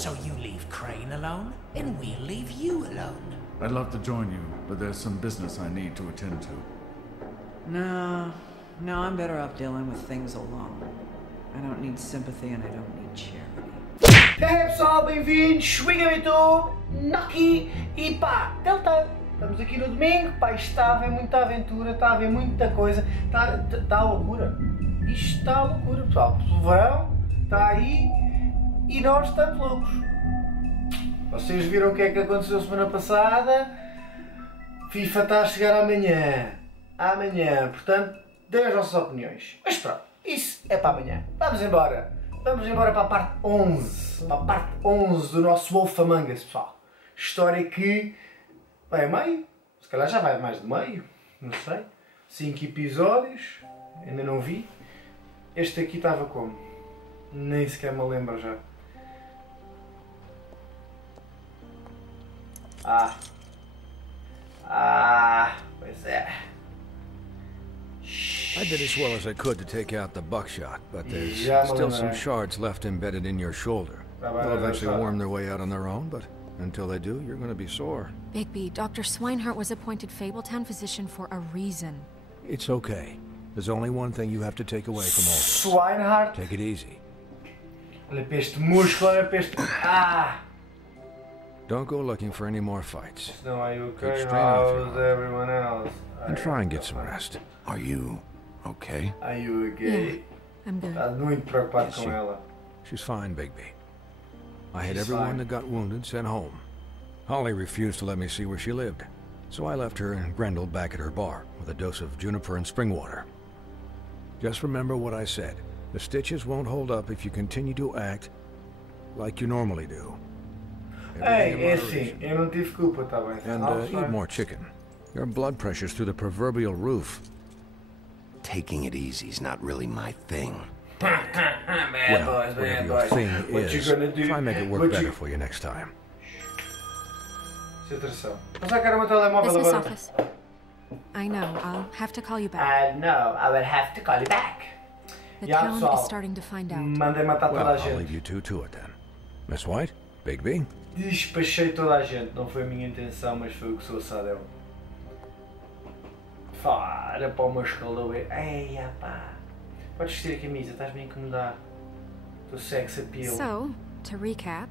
So you leave Crane alone, and we'll leave you alone. I'd love to join you, but there's some business I need to attend to. No, I'm better off dealing with things alone. I don't need sympathy and I don't need charity. Hey pessoal, bem-vindos, WEGAMEYOU, Naki e pá, Telltale. Estamos aqui no domingo, pá, isto está a haver muita aventura, está a haver muita coisa, está a loucura. Isto está a loucura, pessoal. O verão está aí e nós estamos loucos. Vocês viram o que é que aconteceu semana passada? FIFA está a chegar amanhã. Portanto, dê as nossas opiniões. Mas pronto, isso é para amanhã. Vamos embora. Vamos embora para a parte 11. Para a parte 11 do nosso Wolf Among Us, pessoal. História que vai a meio. Se calhar já vai mais de meio. Não sei. 5 episódios. Ainda não vi. Este aqui estava como? Nem sequer me lembro já. Pois é. I did as well as I could to take out the buckshot, but there's still some shards left embedded in your shoulder. They'll eventually worm their way out on their own, but until they do, you're going to be sore. Bigby, Dr. Swinehart was appointed Fabletown physician for a reason. It's okay. There's only one thing you have to take away from all this. Swinehart? Take it easy. Olha para este músculo, olha para este... Don't go looking for any more fights. No, are you Keep okay? straight off your How's arm. everyone else? And try and get some rest. Are you okay? Are you okay? Yeah, I'm good. Estás muito preocupado Yes, com ela. She's fine, Bigby. I had She's everyone fine. that got wounded sent home. Holly refused to let me see where she lived, so I left her and Grendel back at her bar with a dose of juniper and spring water. Just remember what I said. The stitches won't hold up if you continue to act like you normally do. Ei, Everything in é moderation. assim, eu não tive culpa, tá bem? And eat more chicken. Your blood pressure's through the proverbial roof. Taking it easy's not really my thing. Bad Whatever your boys. thing What is, you gonna do? try and make it work What better you- for you next time. Concentração. Mas eu quero o meu telemóvel Business agora. office. I know, I'll have to call you back. I know, I will have to call you back. The Yeah, town pessoal. is starting to find out. Mandei matar Well, toda a I'll leave gente. you two to it then. Miss White, Bigby. Despachei toda a gente. Não foi a minha intenção, mas foi o que sou assadão. Pá, olha para o meu escaldão. Ei, pá. Podes vestir a camisa, estás-me a incomodar. Do sex appeal. So, to recap,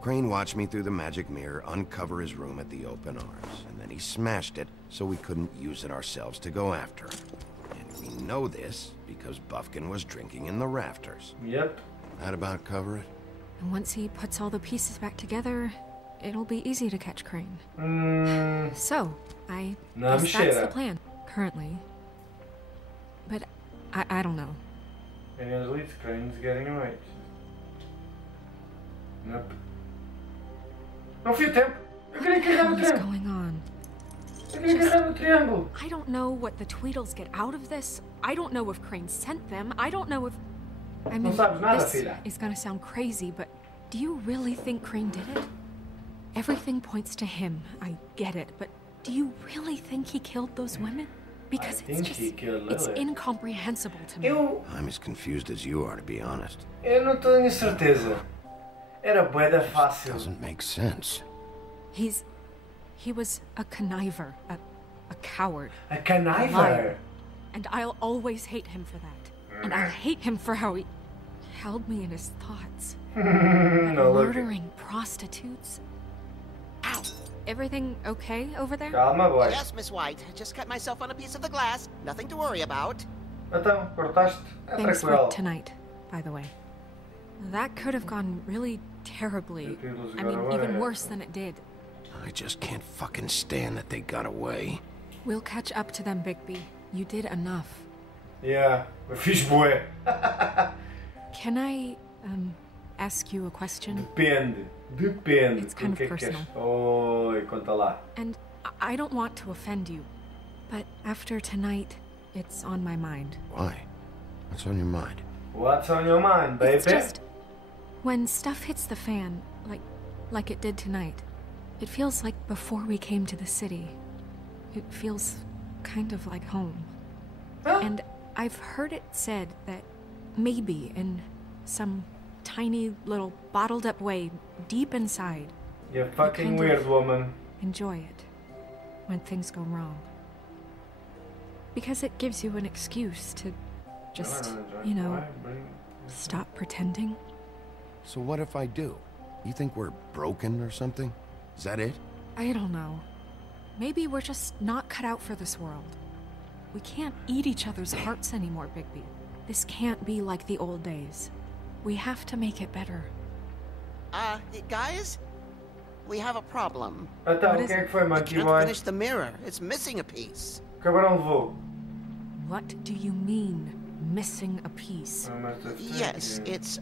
Crane watched me through the magic mirror uncover his room at the open arms, and then he smashed it so we couldn't use it ourselves to go after him. And we know this because Buffkin was drinking in the rafters. Yep. That about cover it? and once he puts all the pieces back together, it'll be easy to catch Crane. So, I Não guess me that's the cheira. plan, currently. But I don't know. Daniel's lead Crane's getting away. Nope. Não fui o tempo. Eu queria carregar no What is triângulo. going on? Eu queria carregar no triângulo. I don't know what the Tweedles get out of this. I don't know if Crane sent them. I don't know if... I mean, sabes nada, this filha. is gonna sound crazy, but do you really think Crane did it? Everything points to him. I get it, but do you really think he killed those women? Because think he killed it's Lilith. incomprehensible to me. I'm as confused as you are, to be honest. Eu não tenho certeza. Era bué da fácil. Doesn't make sense. He was a conniver, a coward. A a conniver. liar. And I'll always hate him for that. And I'll hate him for how he held me in his thoughts. No, look. Murdering prostitutes. Ow! Everything okay over there? Calma, boy. Yes, Miss White. Just cut myself on a piece of the glass. Nothing to worry about. Então, cortaste? É Thanks for tranquilo. tonight, by the way. That could have gone really terribly. People's I got mean, away. even worse than it did. I just can't fucking stand that they got away. We'll catch up to them, Bigby. You did enough. Yeah, eu fiz bué. Can I, ask you a question? Depende. Depende. It's kind do que of é que queres. personal. Oi, conta lá. And I don't want to offend you, but after tonight, it's on my mind. Why? What's on your mind? What's on your mind, baby? It's just when stuff hits the fan, like it did tonight, it feels like before we came to the city. It feels kind of like home. Huh? And I've heard it said that maybe in some tiny little bottled up way deep inside. You're fucking weird, woman. Enjoy it when things go wrong. Because it gives you an excuse to just, you know, stop pretending. So what if I do? You think we're broken or something? Is that it? I don't know. Maybe we're just not cut out for this world. We can't eat each other's hearts anymore, Bigby. This can't be like the old days. We have to make it better. Guys? We have a problem. Então, o que é que foi, I Monkey can't Boy? finish the mirror. It's missing a piece. Cabrão levou. What do you mean, missing a piece? Yes, it's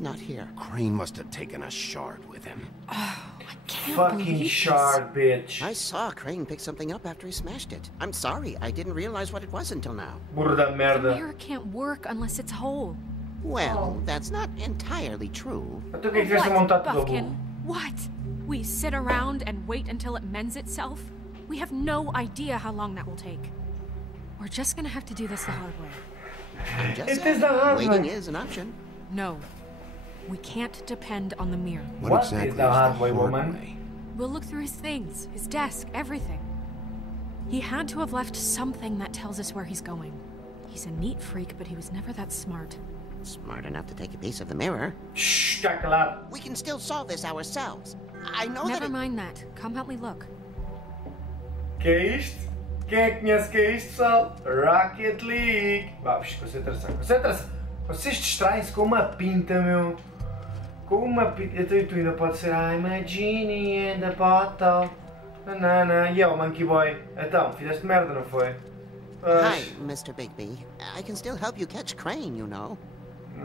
not here. Crane must have taken a shard with him. Oh, I can't Fucking believe this. shard, bitch. I saw Crane pick something up after he smashed it. I'm sorry, I didn't realize what it was until now. Burro da The merda. mirror can't work unless it's whole. Well, that's not entirely true. Então o que é que tivesse montado tudo a Buffkin? burro? What? We sit around and wait until it mends itself? We have no idea how long that will take. We're just gonna have to do this the hard way. I'm just It saying, is the hard waiting way. is an option. No. We can't depend on the mirror. What exactly is the hard way, hard woman? way? We'll look through his things, his desk, everything. He had to have left something that tells us where he's going. He's a neat freak, but he was never that smart. Smart enough to take a piece of the mirror. Shh, está calado. We can still solve this ourselves. I know Never that mind that. Come help me look. Que é isto? Quem é que conhece que é isto, pessoal? Rocket League. Vamos, concentração, concentração. Vocês distraem-se com uma pinta, meu. Com uma pinta. Então tu ainda pode ser I'm a genie in the bottle. Nanana. E é o Monkey Boy. Então, fizeste merda, não foi? Hi, Mr. Bigby. I can still help you catch Crane, you know.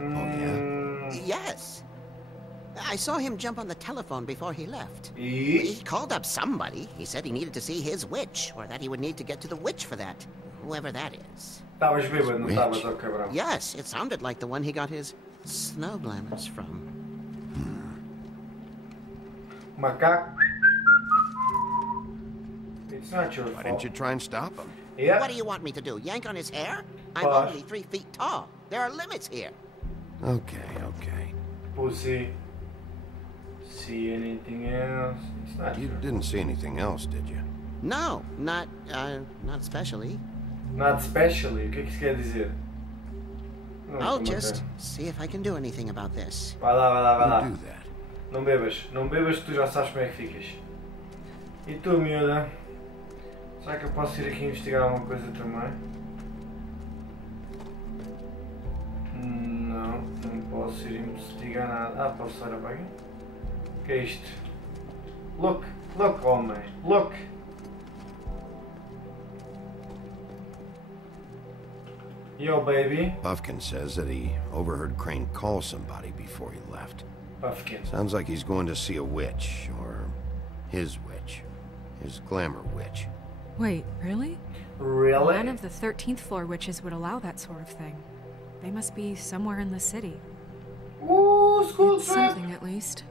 Oh, yeah? Yes. I saw him jump on the telephone before he left. E? He called up somebody. He said he needed to see his witch, or that he would need to get to the witch for that. Whoever that is. Estavas bêbado, não Witch? estavas, ó cabrão? Yes, it sounded like the one he got his snow glamours from. Macaco. It's not your Why fault. didn't you try and stop him? Yeah. What do you want me to do? Yank on his hair? I'm Boss. only 3 feet tall. There are limits here. Okay, okay. Pussy. See anything else? It's not You your didn't see anything else, did you? No, not especially. Not specially. O que é que isso quer dizer? Não I'll estou just matando. see if I can do anything about this. Vai lá, vai lá, vai lá. You do that. Não bebas. Não bebas que tu já sabes como é que ficas. E tu, miúda? Será que eu posso ir aqui investigar alguma coisa também? Não, não posso ir investigar nada. Ah, posso olhar para aqui? O que é isto? Look, look, homem, look! Yo, baby. Puffkin says that he overheard Crane call somebody before he left. Puffkin. Sounds like he's going to see a witch, or his witch. His glamour witch. Wait, really? Really? None of the 13th floor witches would allow that sort of thing. They must be somewhere in the city. Ooh, school trip! Something at least.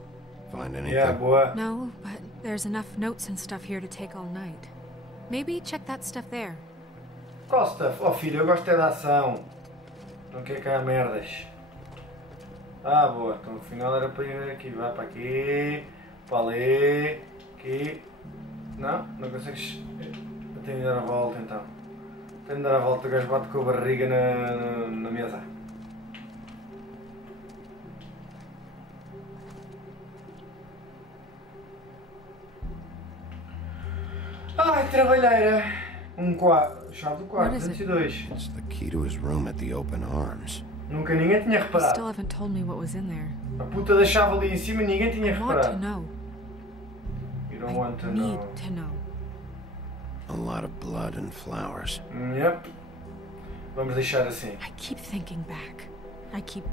Find anything? Yeah, boy. No, but there's enough notes and stuff here to take all night. Maybe check that stuff there. Qual stuff? Oh filho, eu gosto é da ação. Não quero cá merdas. Ah, boa. Então afinal era para ir aqui. Vai para aqui. Para ali. Aqui. Não? Não consegues. Eu tenho de dar a volta então. Tenho de dar a volta. O gajo bate com a barriga na mesa. Ai, trabalheira. Quarto. Chave do quarto. What is it? 202. It's the key to his room at the open arms. Nunca ninguém tinha You still reparado. haven't told me what was in there. A puta da chave ali em cima ninguém tinha I want to reparado. know. You don't want to I know. need to know. A lot of blood and flowers. Yep. Vamos deixar assim. I keep thinking back. I keep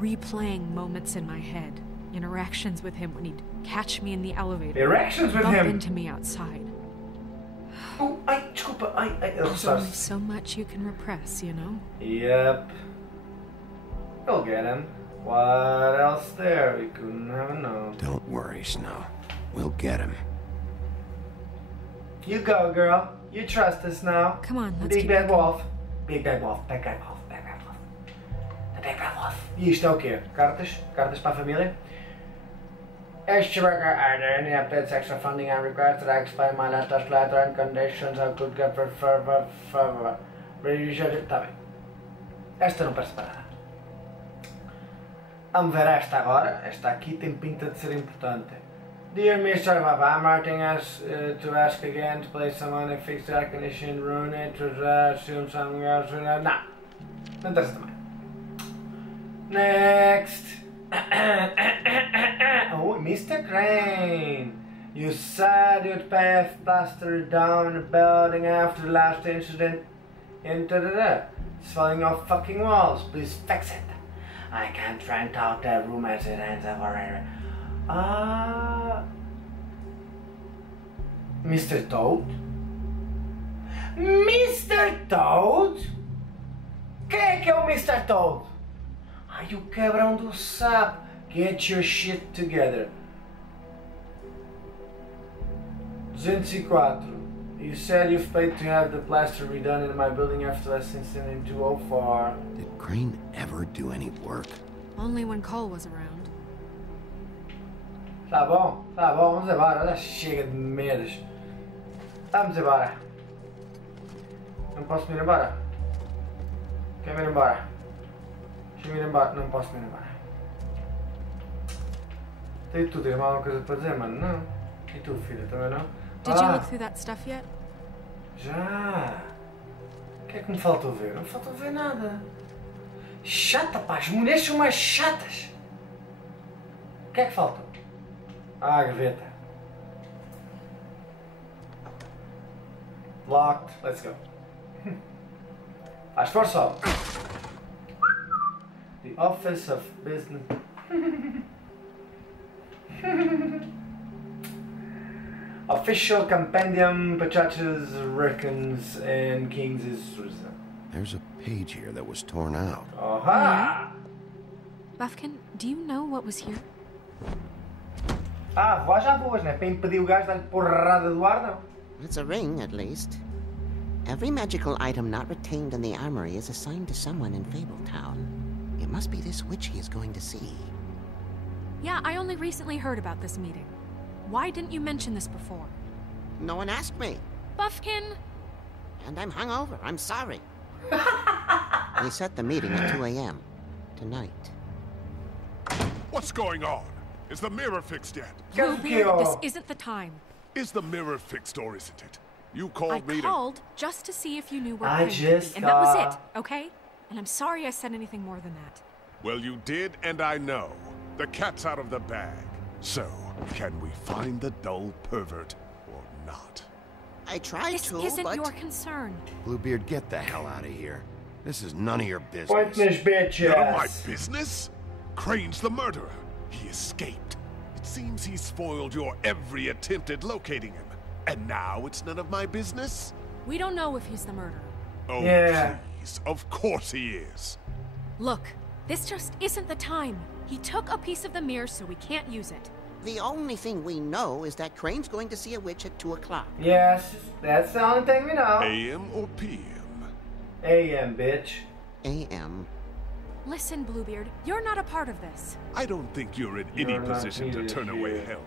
replaying moments in my head. Interactions with him when he'd catch me in the elevator. Erections with Bump him. into me outside. Oh, ai, desculpa. Ai, a There's roçar-se. only so much you can repress, you know? Yep. We'll get him. What else there? We couldn't have known. Don't worry, Snow. We'll get him. You go, girl. You trust us now. Come on, let's Big keep bad looking. wolf. Big bad wolf. Big bad wolf. Big bad wolf. The big bad wolf. E isto é o quê? Cartas? Cartas para a família? As worker are there any updates, extra funding and requires that I explain my latest letter and conditions I could get for further. Está bem. Esta não parece para nada. Vamos ver esta agora. Esta aqui tem pinta de ser importante. Dear Mr. Baba, I'm writing us to ask again to place some money, fix the air conditioning, ruin it, to assume something else. Não, não interessa também. Next. Oh, Mr. Crane, you said you'd pay plaster down the building after the last incident. It's falling off fucking walls. Please fix it. I can't rent out that room as it ends up already. Mr. Toad? Mr. Toad? Quem é que é o Mr. Toad? Ai, o cabrão do sapo. Get your shit together. 204. You said you've paid to have the plaster redone in my building after last incident in 204. Did Crane ever do any work? Only when Cole was around. Tá bom, vamos embora. Já chega de medos. Vamos embora. Não posso me ir embora. Quer me ir embora? Deixa-me ir embora. Não posso me ir embora. E tu, tens alguma coisa para dizer, mano? Não. E tu, filha, também não? Did you look through that stuff yet? Já. O que é que me faltou ver? Não me faltou ver nada. Chata, pá. As mulheres são mais chatas. O que é que faltou? Ah, a gaveta. Locked. Let's go. Faz força, ó. The Office of Business. Official Compendium, Pachaches, Reckons, and Kings is... There's a page here that was torn out. Aha! Buffkin, do you know what was here? Ah, voz já boas, né? Para impedir o gajo de dar-lhe porrada do ar, não. It's a ring, at least. Every magical item not retained in the armory is assigned to someone in Fabletown. It must be this witch he is going to see. Yeah, I only recently heard about this meeting. Why didn't you mention this before? No one asked me. Buffkin! And I'm hungover. I'm sorry. We set the meeting at 2 a.m. tonight. What's going on? Is the mirror fixed yet? Bluebeard, this isn't the time. Is the mirror fixed or isn't it? You called me I to... called just to see if you knew where I Crane just would be, and that was got- it, okay? And I'm sorry I said anything more than that. Well, you did, and I know. The cat's out of the bag. So, can we find the dull pervert or not? I tried This to, isn't but... your concern. Bluebeard, get the hell out of here. This is none of your business. Pointless bitches. None of my business? Crane's the murderer. He escaped. It seems he spoiled your every attempt at locating him. And now it's none of my business? We don't know if he's the murderer. Oh, Yeah. please. Of course he is. Look, this just isn't the time. He took a piece of the mirror, so we can't use it. The only thing we know is that Crane's going to see a witch at 2 o'clock. Yes, that's the only thing we know. AM or PM? AM, bitch. A.M. Listen, Bluebeard, you're not a part of this. I don't think you're in any You're not position to needed turn away here. help.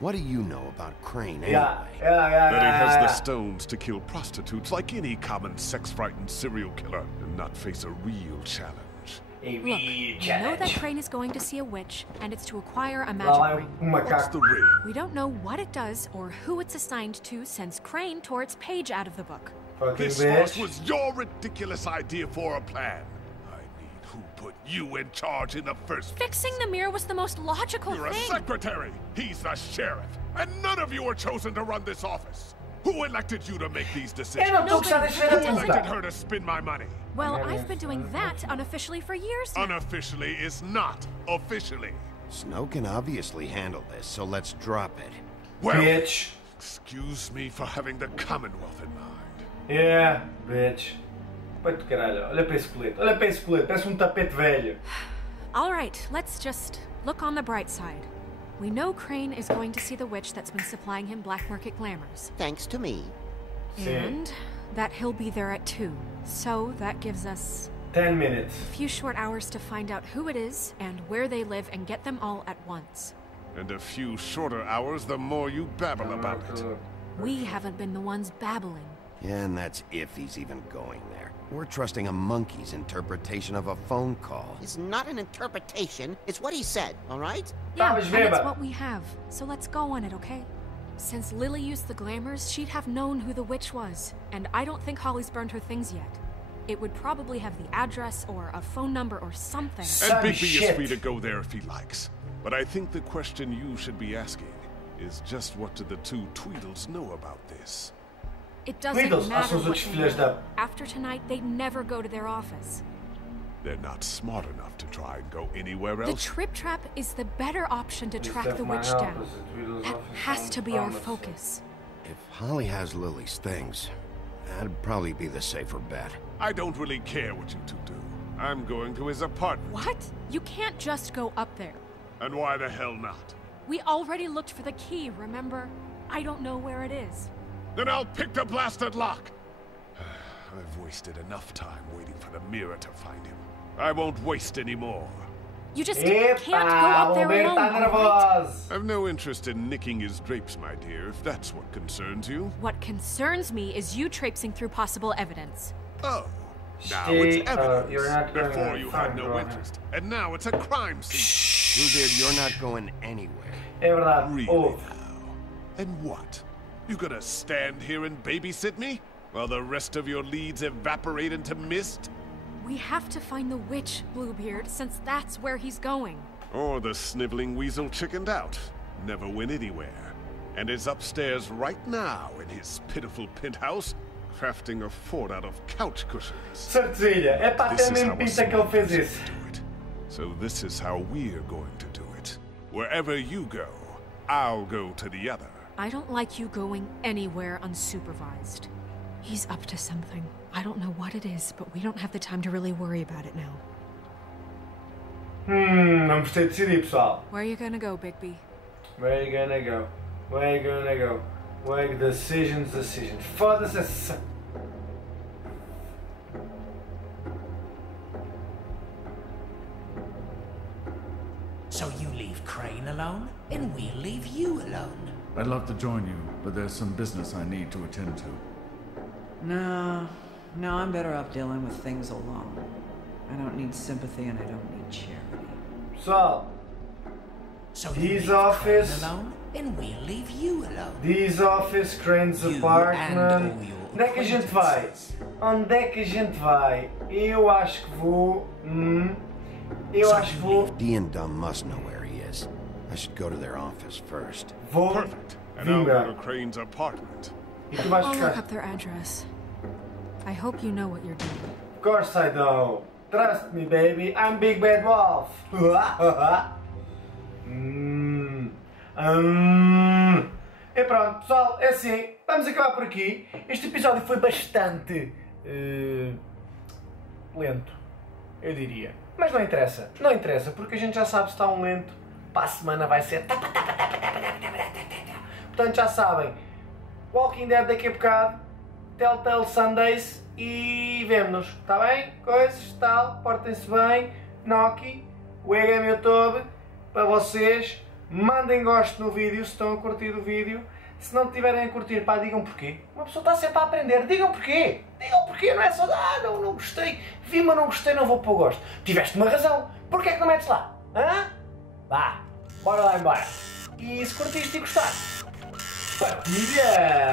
What do you know about Crane anyway? Yeah. That he has the stones to kill prostitutes like any common sex-frightened serial killer and not face a real challenge. A Look, real we know that challenge. Crane is going to see a witch, and it's to acquire a Lá magic vai ring. um What's macaco. the ring? We don't know what it does or who it's assigned to since Crane tore its page out of the book. Fucking This farce bitch. was your ridiculous idea for a plan. I mean, who put you in charge in the first place? Fixing the mirror was the most logical You're a thing. secretary. He's the sheriff. And none of you were chosen to run this office. Who elected you to make these decisions? Eu não estou gostando deste filho Who da elected puta. her to spend my money? Well, Yeah, I've been doing that unofficially for years now. Unofficially is not officially. Snow can obviously handle this, so let's drop it. Well, Bitch. excuse me for having the Commonwealth in mind. Yeah, bitch. Vai do caralho. Olha para esse colete. Olha para esse colete. Parece um tapete velho. All right, let's just look on the bright side. We know Crane is going to see the witch that's been supplying him black market glamours. Thanks to me. Sim. And that he'll be there at 2. So that gives us 10 minutes. A few short hours to find out who it is and where they live and get them all at once. And a few shorter hours, the more you babble about it. We haven't been the ones babbling. Yeah, and that's if he's even going there. We're trusting a monkey's interpretation of a phone call. It's not an interpretation. It's what he said, all right? Yeah, and it's what we have. So let's go on it, okay? Since Lily used the glamours, she'd have known who the witch was. And I don't think Holly's burned her things yet. It would probably have the address or a phone number or something. And Bigby is free to go there if he likes. But I think the question you should be asking is just what do the two Tweedles know about this? It doesn't matter what they know. After tonight, they'd never go to their office. They're not smart enough to try and go anywhere else. The trip trap is the better option to track the witch down. That has to be our focus. If Holly has Lily's things, that'd probably be the safer bet. I don't really care what you two do. I'm going to his apartment. What? You can't just go up there. And why the hell not? We already looked for the key, remember? I don't know where it is. Then I'll pick the blasted lock. I've wasted enough time waiting for the mirror to find him. I won't waste any more. You just can't go up there alone, right? I've no interest in nicking his drapes, my dear, if that's what concerns you. What concerns me is you traipsing through possible evidence. Oh, now it's evidence. Before you had no interest, and now it's a crime scene. You did, you're not going anywhere. Really now? And what? You gonna stand here and babysit me? While the rest of your leads evaporate into mist? We have to find the witch, Bluebeard, since that's where he's going. Or the sniveling weasel chickened out. Never went anywhere. And is upstairs right now in his pitiful penthouse, crafting a fort out of couch cushions. Certeza, é para ter mesmo pinta que ele fez isso. So this is how we're going to do it. Wherever you go, I'll go to the other. I don't like you going anywhere unsupervised. He's up to something. I don't know what it is, but we don't have the time to really worry about it now. Não gostei de decidir, pessoal. Where are you gonna go, Bigby? Where are you gonna go? Where are you gonna go? Where decisions. Foda-se essa... So you leave Crane alone, and we'll leave you alone. I'd love to join you, but there's some business I need to attend to. No, I'm better off dealing with things alone. I don't need sympathy and I don't need charity. So these office alone, and we'll leave you alone. These office, Crane's apartment. Onde é que a gente vai? Onde é que a gente vai? Eu acho que vou. Dee and Dumb must know where he is. I should go to their office first. Perfect. And I'll go to Crane's apartment. I'll look up their address. I hope you know what you're doing. Of course I do. Trust me, baby. I'm Big Bad Wolf. E pronto, pessoal, é assim. Vamos acabar por aqui. Este episódio foi bastante lento, eu diria. Mas não interessa, porque a gente já sabe se está um lento. Para a semana vai ser. Portanto, já sabem. Walking Dead daqui a bocado. Telltale Sundays. E vemo-nos. Está bem? Coisas, tal. Portem-se bem. Noki. WEGAMEYOU para vocês. Mandem gosto no vídeo se estão a curtir o vídeo. Se não estiverem a curtir, pá, digam porquê. Uma pessoa está sempre a aprender. Digam porquê. Não é só, não gostei. Vi, mas não gostei, não vou pôr gosto. Tiveste uma razão. Porquê é que não metes lá? Hã? Vá, bora lá embora. E se curtiste e gostaste, partilha!